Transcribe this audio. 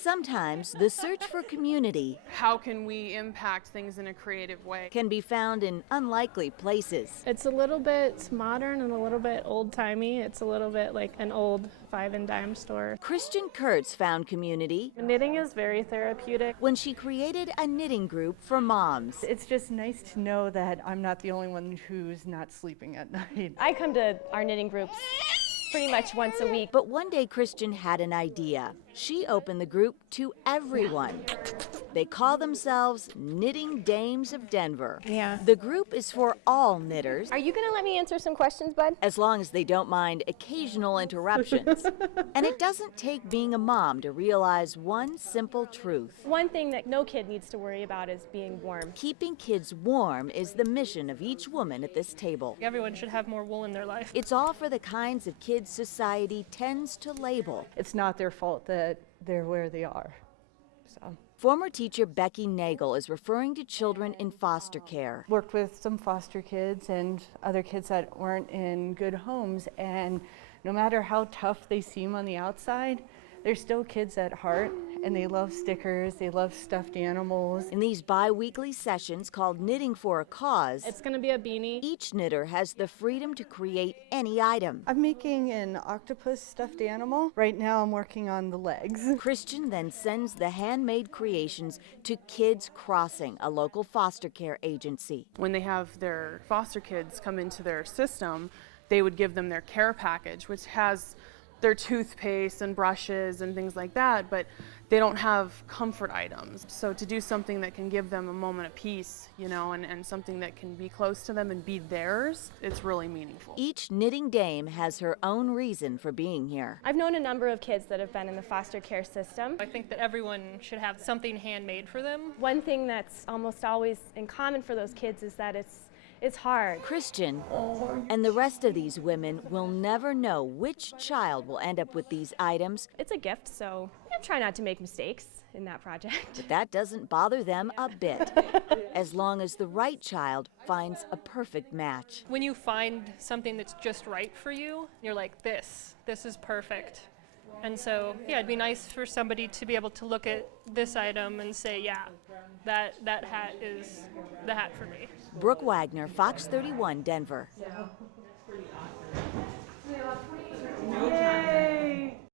Sometimes the search for community How can we impact things in a creative way? can be found in unlikely places. It's a little bit modern and a little bit old-timey. It's a little bit like an old five and dime store. Sinclair-Kurz found community Knitting is very therapeutic. when she created a knitting group for moms. It's just nice to know that I'm not the only one who's not sleeping at night. I come to our knitting groups pretty much once a week. But one day Christian had an idea. She opened the group to everyone. They call themselves Knitting Dames of Denver. Yeah. The group is for all knitters, Are you going to let me answer some questions, bud? as long as they don't mind occasional interruptions. And it doesn't take being a mom to realize one simple truth. One thing that no kid needs to worry about is being warm. Keeping kids warm is the mission of each woman at this table. Everyone should have more wool in their life. It's all for the kinds of kids society tends to label. It's not their fault that they're where they are. So, Former teacher Becky Nagel is referring to children in foster care. worked with some foster kids and other kids that weren't in good homes, and no matter how tough they seem on the outside, they're still kids at heart, and they love stickers, they love stuffed animals. In these bi-weekly sessions called Knitting for a Cause, It's going to be a beanie. each knitter has the freedom to create any item. I'm making an octopus stuffed animal. Right now I'm working on the legs. Christian then sends the handmade creations to Kids Crossing, a local foster care agency. When they have their foster kids come into their system, they would give them their care package, which has their toothpaste and brushes and things like that, but they don't have comfort items. So to do something that can give them a moment of peace, you know, and something that can be close to them and be theirs, it's really meaningful. Each knitting dame has her own reason for being here. I've known a number of kids that have been in the foster care system. I think that everyone should have something handmade for them. One thing that's almost always in common for those kids is that it's hard. Christian and the rest of these women will never know which child will end up with these items, It's a gift, so I try not to make mistakes in that project. but that doesn't bother them a bit, as long as the right child finds a perfect match. When you find something that's just right for you, you're like, this is perfect. And so, yeah, it'd be nice for somebody to be able to look at this item and say, yeah, that hat is the hat for me. Brooke Wagner, Fox 31, Denver. Yay!